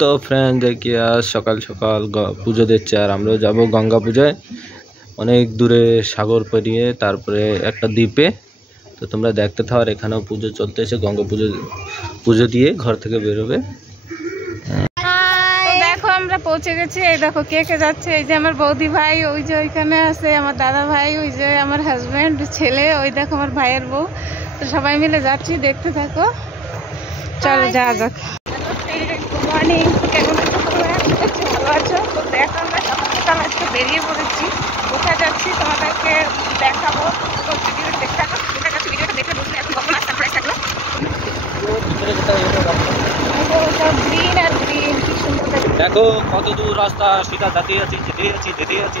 তো ফ্রেন্ড देखिए आज সকাল সকাল পুজো দিচ্ছে আর আমরা যাব গঙ্গা পূজায় অনেক দূরে সাগর পেরিয়ে তারপরে একটা দ্বীপে। তো তোমরা দেখতে থাও আর এখানেও পুজো চলতেছে, গঙ্গা পুজো দিয়ে ঘর থেকে বের হবে। দেখো আমরা পৌঁছে গেছি, এই দেখো কে কে যাচ্ছে, এই যে আমার বৌদি ভাই, ওই যে ওইখানে আছে আমার দাদা ভাই, ওই যে আমার হাজবেন্ড ছেলে, ওই দেখো আমার ভাইয়ের বউ। তো সবাই মিলে যাচ্ছি, দেখতে থাকো, চলো যাওয়া যাক। গুড মর্নিং, কেমন ভালো আছো? তো দেখো আমরা সকাল সকাল আজকে বেরিয়ে পড়েছি, কোথায় যাচ্ছি তোমাদেরকে দেখাবো। তো ভিডিওটা দেখতে থাকো, কোথায় যাচ্ছি ভিডিওটা দেখলে বুঝলে এখন কখন আসতে সারপ্রাইজ থাকলো। গ্রিন আর গ্রিন, কি সুন্দর দেখো কত দূর রাস্তা, সেটা যেতে আছি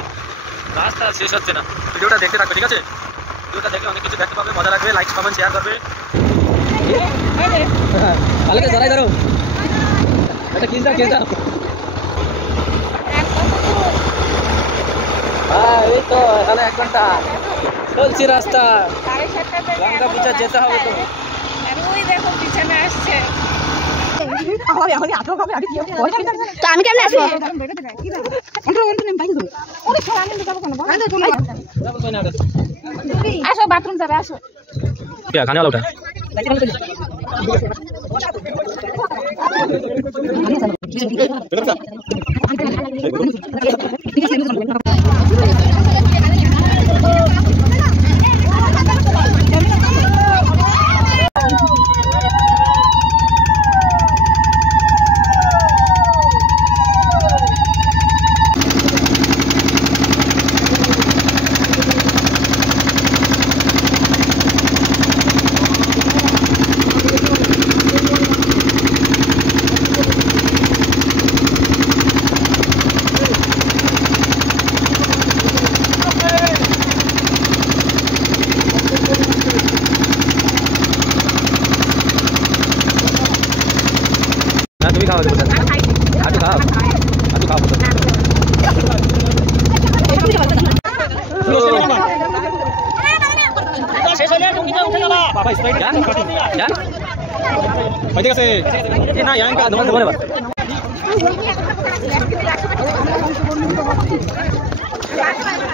রাস্তা শেষ হচ্ছে না। ভিডিওটা দেখতে থাকবে, ঠিক আছে? ভিডিওটা দেখে অনেক কিছু দেখতে পাবে, মজা লাগবে। লাইক কমেন্ট শেয়ার করবে। আলাদা জড়াই ধরো এটা কিস দাও এই তো এখানে 1 ঘন্টা চলছি রাস্তা, গঙ্গা পূজা যেতে হবে। তো আর ওই দেখো পিছনে আসছে, আমি কেমন আসবো? আসো বাথরুম যাবে, আসো খানে वाला उठा তুমি খাও, আটু খাও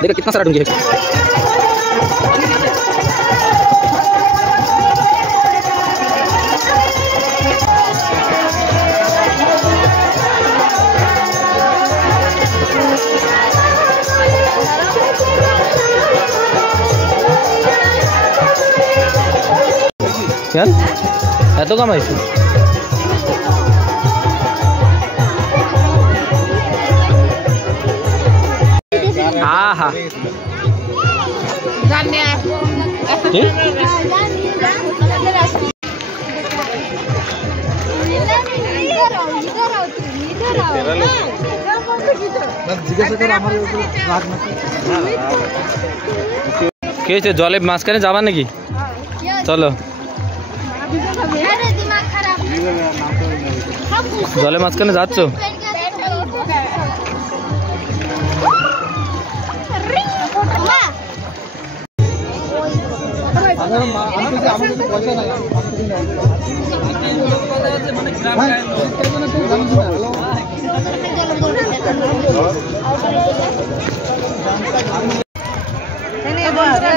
देखो कितना सारा डूंगी है। यार এত কম আইছে। আহা কে জলে মাঝখানে যাবা নাকি? চলো জলে মাঝখানে যাচ্ছ?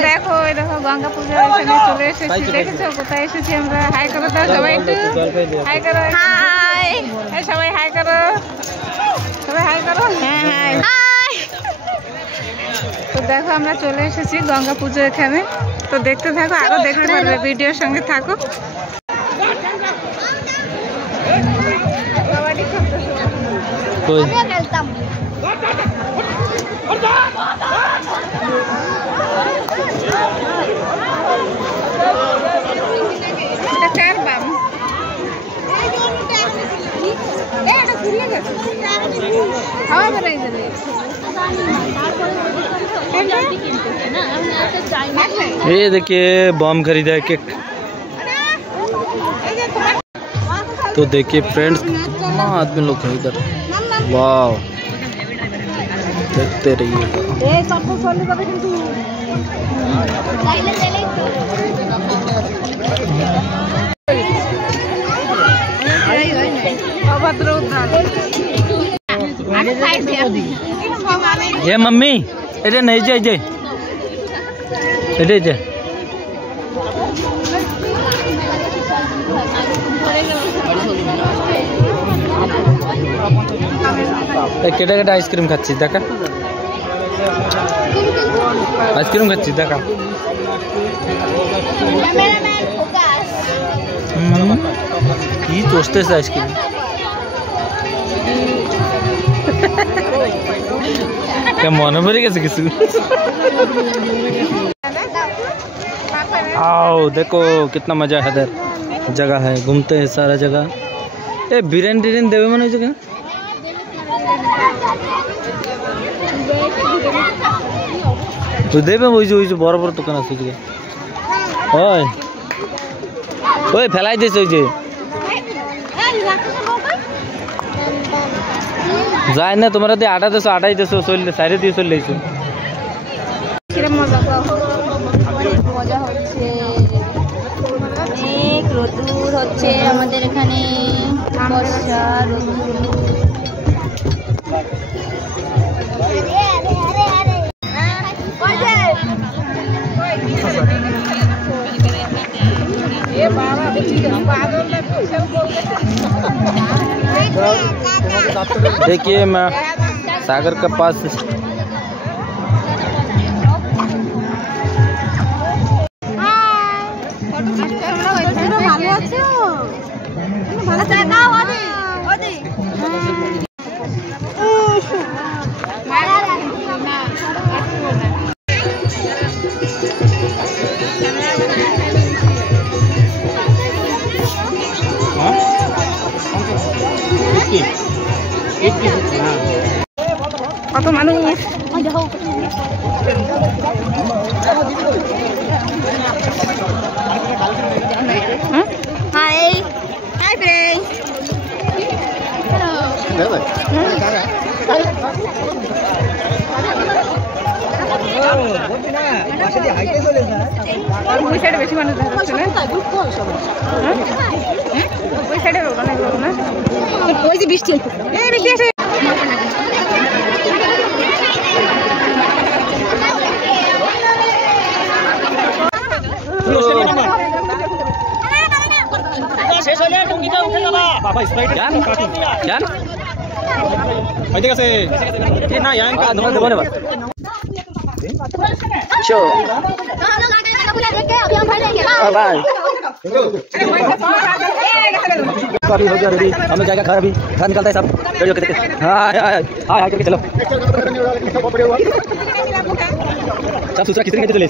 দেখো এই দেখো গঙ্গা পূজা এখানে চলে এসেছি, দেখেছো কোথায় এসেছি আমরা? হাই করো তো সবাই, একটু হাই করো, হাই সবাই, হাই করো সবাই, হাই করো, হ্যাঁ হাই। তো দেখো আমরা চলে এসেছি গঙ্গা পুজো এখানে, তো দেখতে থাকো, আরো দেখতে পারবে, ভিডিওর সঙ্গে থাকো। ये देखिए बम खरीदा है केक। तो देखिए फ्रेंड्स कितना आदमी लोग है इधर, वाह देखते रहिएगा। वीरभद्र उद्यान। ये मम्मी एटे नहीं जाए जे एटे जे केटा केटा आइसक्रीम खाচ্ছি দেখা आइसक्रीम खाচ্ছি দেখা কি চষতেছে আইসক্রিম क्या মনে পড়ে গেছে কিছু आओ देखो कितना मजा है इधर जगह है घूमते हैं सारा जगह ए बिरियानी टिरियानी देवे मन হইছে কেন তো দেবে ওই যে বড় বড় দোকান আছে ওইদিকে ওই ওই ফেলাই দিয়েছে ওই যে যায় না তোমরা দিয়ে আটা দেছো আটাই দেছো চললে সাইডে দিয়ে চলে এসো মজা হচ্ছে অনেক রোদুর হচ্ছে আমাদের এখানে বর্ষা রোদুর देखिए मैं सागर के पास কত মানুষ হাই হাই ফ্রেন্ড ওই সাইডে বেশি মানুষ দাঁড়াচ্ছে না ওই সাইডে অনেক লোক না ওই যে বৃষ্টি এই বৃষ্টি আসে अभी हो गया रेडी हमें जाएगा घर अभी घर निकलता है सब रेडी होके देखते हाय हाय हाय हाय करके चलो साफ सुथरा किसी ने चले